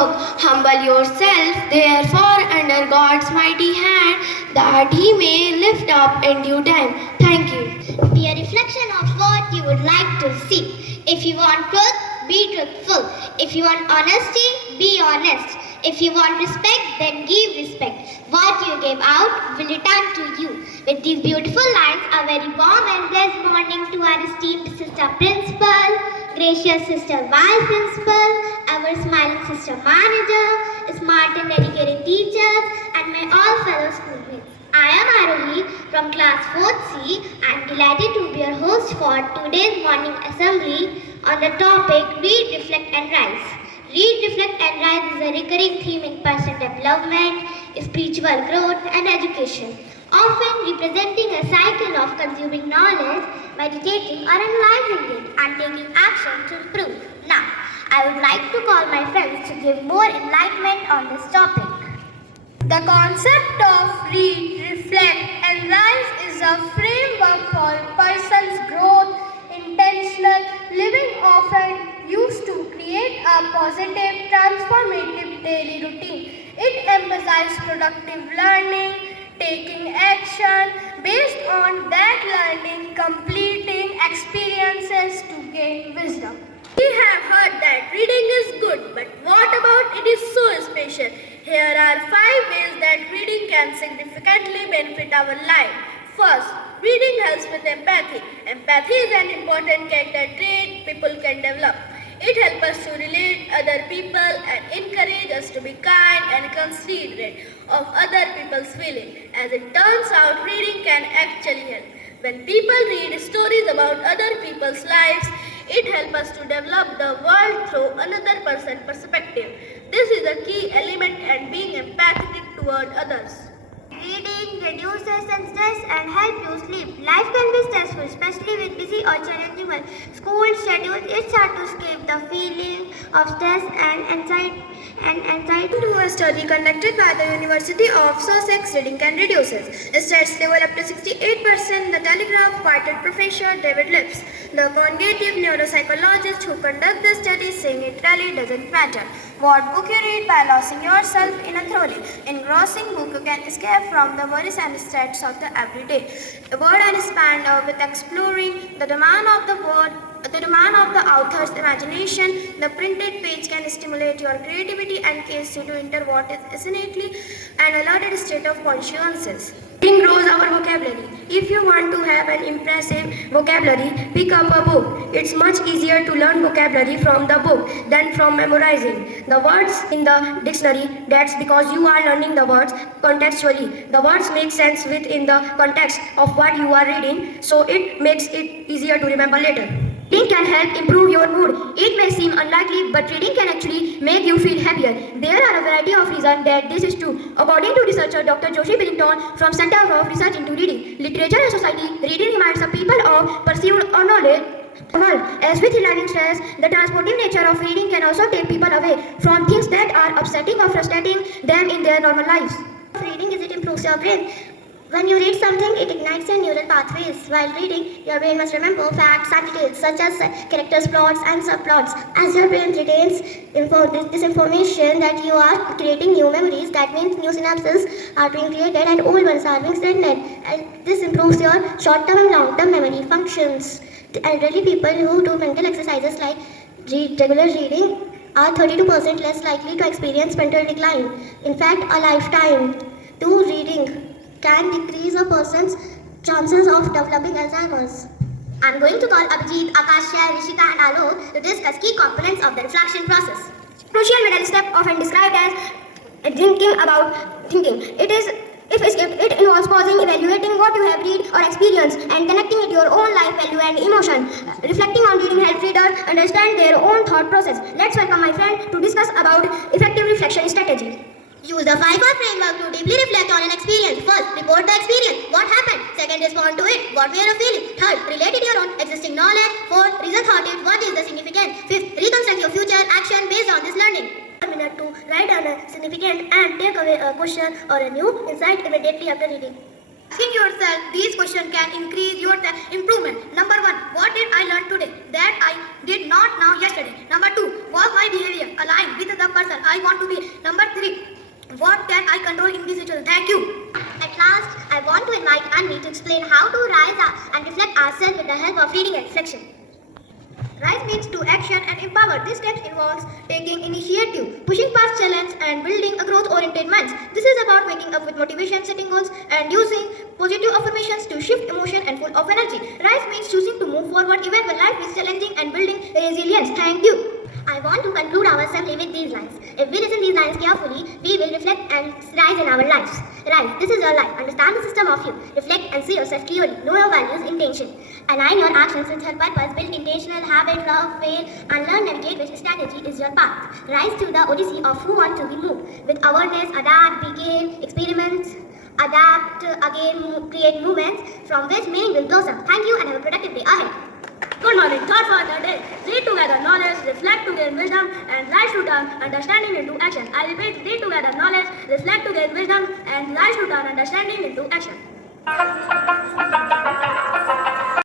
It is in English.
work. Humble yourself, therefore, under God's mighty hand, that He may lift up in due time. Thank you. Be a reflection of what you would like to see. If you want truth, be truthful. If you want honesty, be honest. If you want respect, then give respect. What you give out will return to you. With these beautiful lines, a very warm and blessed morning to our esteemed Sister Principal, gracious Sister Vice Principal, our smiling Sister Manager, smart and dedicated teachers, and my all fellow schoolmates. I am Arohi from class 4th C. I am delighted to be your host for today's morning assembly on the topic Read, Reflect and Rise. Read, Reflect and Rise is a recurring theme in personal development, spiritual growth and education, often representing a cycle of consuming knowledge, meditating or analyzing it and taking action to improve. Now, I would like to call my friends to give more enlightenment on this topic. The concept of read, reflect and rise is a framework for a person's growth, intentional living, often used to create a positive, transformative daily routine. It emphasizes productive learning, taking action based on that learning, completing experiences to gain wisdom. We have heard that reading is good, but what about it is so special? Here are 5 ways that reading can significantly benefit our life. First, reading helps with empathy. Empathy is an important character trait people can develop. It helps us to relate other people and encourage us to be kind and considerate of other people's feelings. As it turns out, reading can actually help. When people read stories about other people's lives, it helps us to develop the world through another person's perspective. This is a key element in being empathetic toward others. Reading reduces stress and helps you sleep. Life can be stressful, especially with busy or challenging work. School schedules, it's hard to escape the feeling of stress and anxiety. To a study conducted by the University of Sussex, reading can reduce stress level up to 68%. The Telegraph quoted Professor David Lips, the cognitive neuropsychologist who conducted the study, saying it really doesn't matter what book you read. By losing yourself in a thoroughly engrossing book, you can escape from the worries and stress of the everyday. The word and expand with exploring the demand of the word. The demand of the author's imagination. The printed page can stimulate your creativity and case you to enter what is innately an alerted state of consciousness. Reading grows our vocabulary. If you want to have an impressive vocabulary, pick up a book. It's much easier to learn vocabulary from the book than from memorizing the words in the dictionary. That's because you are learning the words contextually. The words make sense within the context of what you are reading, so it makes it easier to remember later. Reading can help improve your mood. It may seem unlikely, but reading can actually make you feel happier. There are a variety of reasons that this is true. According to researcher Dr. Joshi Billington from Center for Research into Reading, Literature and Society, reading reminds the people of perceived knowledge. As with relieving stress, the transportive nature of reading can also take people away from things that are upsetting or frustrating them in their normal lives. Reading is it improves your brain. When you read something, it ignites your neural pathways. While reading, your brain must remember facts and details such as characters, plots, and subplots. As your brain retains this information, that you are creating new memories. That means new synapses are being created and old ones are being strengthened. And this improves your short-term and long-term memory functions. Elderly people who do mental exercises like regular reading are 32% less likely to experience mental decline. In fact, a lifetime to reading can decrease a person's chances of developing Alzheimer's. I'm going to call Abhijit, Akashya, Rishika and Alok to discuss key components of the reflection process. Crucial middle step, often described as thinking about thinking. It involves pausing, evaluating what you have read or experienced and connecting it to your own life value and emotion. Reflecting on reading helps readers understand their own thought process. Let's welcome my friend to discuss about effective reflection strategy. Use the 5R framework to deeply reflect on an experience. First, report the experience. What happened? Second, respond to it. What were you feeling? Third, relate it to your own existing knowledge. Fourth, reason thought it. What is the significance? Fifth, reconstruct your future action based on this learning. Minute to write down a significant and take away a question or a new insight immediately after reading. Asking yourself these questions can increase your improvement. Number 1, what did I learn today that I did not know yesterday? Number 2, was my behavior aligned with the person I I want to be. Number 3. What can I control in this situation? Thank you. At last, I want to invite Anvi to explain how to rise up and reflect ourselves with the help of reading and reflection. Rise means to action and empower. This step involves taking initiative, pushing past challenge and building a growth-oriented mind. This is about waking up with motivation, setting goals and using positive affirmations to shift emotion and full of energy. Rise means choosing to move forward even when life is challenging and building resilience. Thank you. I want to conclude our assembly with these lines. If we listen these lines carefully, we will reflect and rise in our lives. Rise, this is your life. Understand the system of you. Reflect and see yourself clearly. Know your values, intention. Align your actions with your purpose. Build intentional habit, love, fail, and learn navigate which strategy is your path. Rise to the odyssey of who want to be moved. With awareness, adapt, begin, experiment, adapt, again, create movements from which meaning will blossom. Thank you and have a productive day ahead. Good morning. Thought for the day. Read together knowledge, reflect to gain wisdom, and rise to turn understanding into action. I repeat, read together knowledge, reflect to gain wisdom, and rise to turn understanding into action.